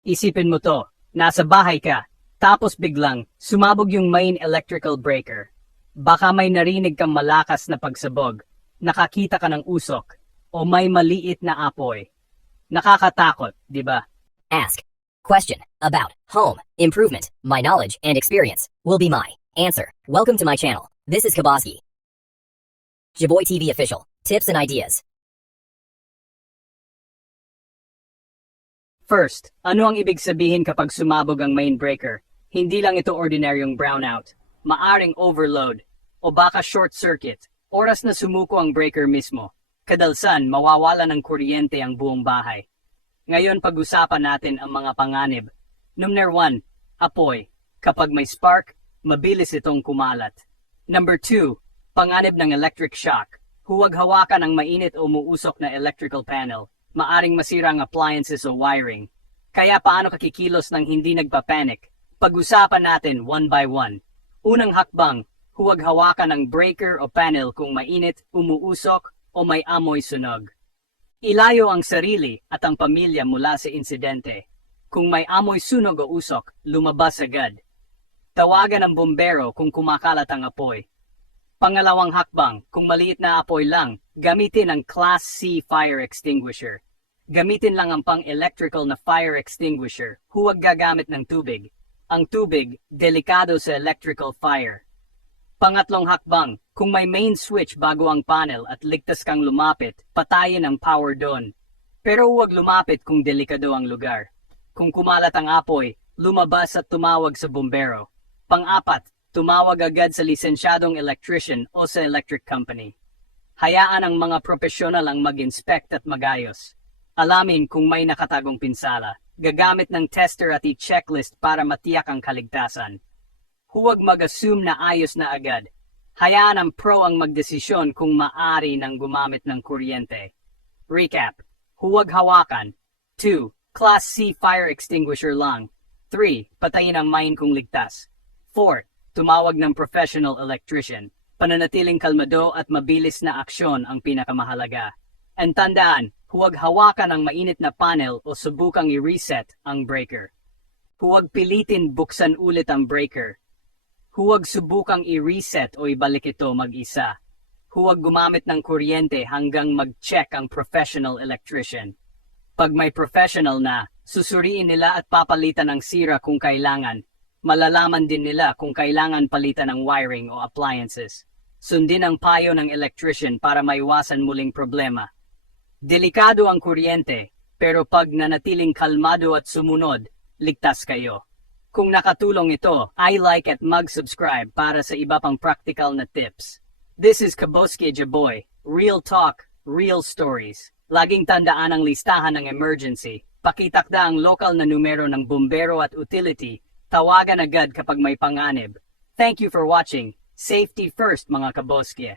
Isipin mo to, nasa bahay ka, tapos biglang sumabog yung main electrical breaker. Baka may narinig kang malakas na pagsabog, nakakita ka ng usok, o may maliit na apoy. Nakakatakot, di ba? Ask. Question. About. Home. Improvement. My knowledge and experience will be my answer. Welcome to my channel. This is Kaboski. Jaboy TV official. Tips and ideas. First, ano ang ibig sabihin kapag sumabog ang main breaker? Hindi lang ito ordinaryong brownout. Maaring overload, o baka short circuit, oras na sumuko ang breaker mismo. Kadalsan, mawawala ng kuryente ang buong bahay. Ngayon pag-usapan natin ang mga panganib. Number 1, apoy. Kapag may spark, mabilis itong kumalat. Number 2, panganib ng electric shock. Huwag hawakan ang mainit o umuusok na electrical panel. Maaring masira ang appliances o wiring. Kaya paano kakikilos ng hindi nagpa-panic? Pag-usapan natin one by one. Unang hakbang, huwag hawakan ang breaker o panel kung mainit, umuusok, o may amoy sunog. Ilayo ang sarili at ang pamilya mula sa insidente. Kung may amoy sunog o usok, lumabas agad. Tawagan ang bumbero kung kumakalat ang apoy. Pangalawang hakbang, kung maliit na apoy lang, gamitin ang Class C fire extinguisher. Gamitin lang ang pang-electrical na fire extinguisher, huwag gagamit ng tubig. Ang tubig, delikado sa electrical fire. Pangatlong hakbang, kung may main switch bago ang panel at ligtas kang lumapit, patayin ang power doon. Pero huwag lumapit kung delikado ang lugar. Kung kumalat ang apoy, lumabas at tumawag sa bumbero. Pang-apat, tumawag agad sa lisensyadong electrician o sa electric company. Hayaan ang mga profesional ang mag-inspect at magayos. Alamin kung may nakatagong pinsala. Gagamit ng tester at i-checklist para matiyak ang kaligtasan. Huwag mag-assume na ayos na agad. Hayaan ang pro ang magdesisyon kung maari nang gumamit ng kuryente. Recap. Huwag hawakan. 2. Class C fire extinguisher lang. 3. Patayin ang mine kung ligtas. 4. Tumawag ng professional electrician. Pananatiling kalmado at mabilis na aksyon ang pinakamahalaga. And tandaan, huwag hawakan ang mainit na panel o subukang i-reset ang breaker. Huwag pilitin buksan ulit ang breaker. Huwag subukang i-reset o ibalik ito mag-isa. Huwag gumamit ng kuryente hanggang mag-check ang professional electrician. Pag may professional na, susuriin nila at papalitan ng sira kung kailangan. Malalaman din nila kung kailangan palitan ng wiring o appliances. Sundin ang payo ng electrician para maiwasan muling problema. Delikado ang kuryente, pero pag nanatiling kalmado at sumunod, ligtas kayo. Kung nakatulong ito, I like at mag-subscribe para sa iba pang practical na tips. This is Kaboski Jaboy. Real talk, real stories. Laging tandaan ang listahan ng emergency. Pakitakda ang lokal na numero ng bumbero at utility. Tawagan agad kapag may panganib. Thank you for watching. Safety first mga Kaboski.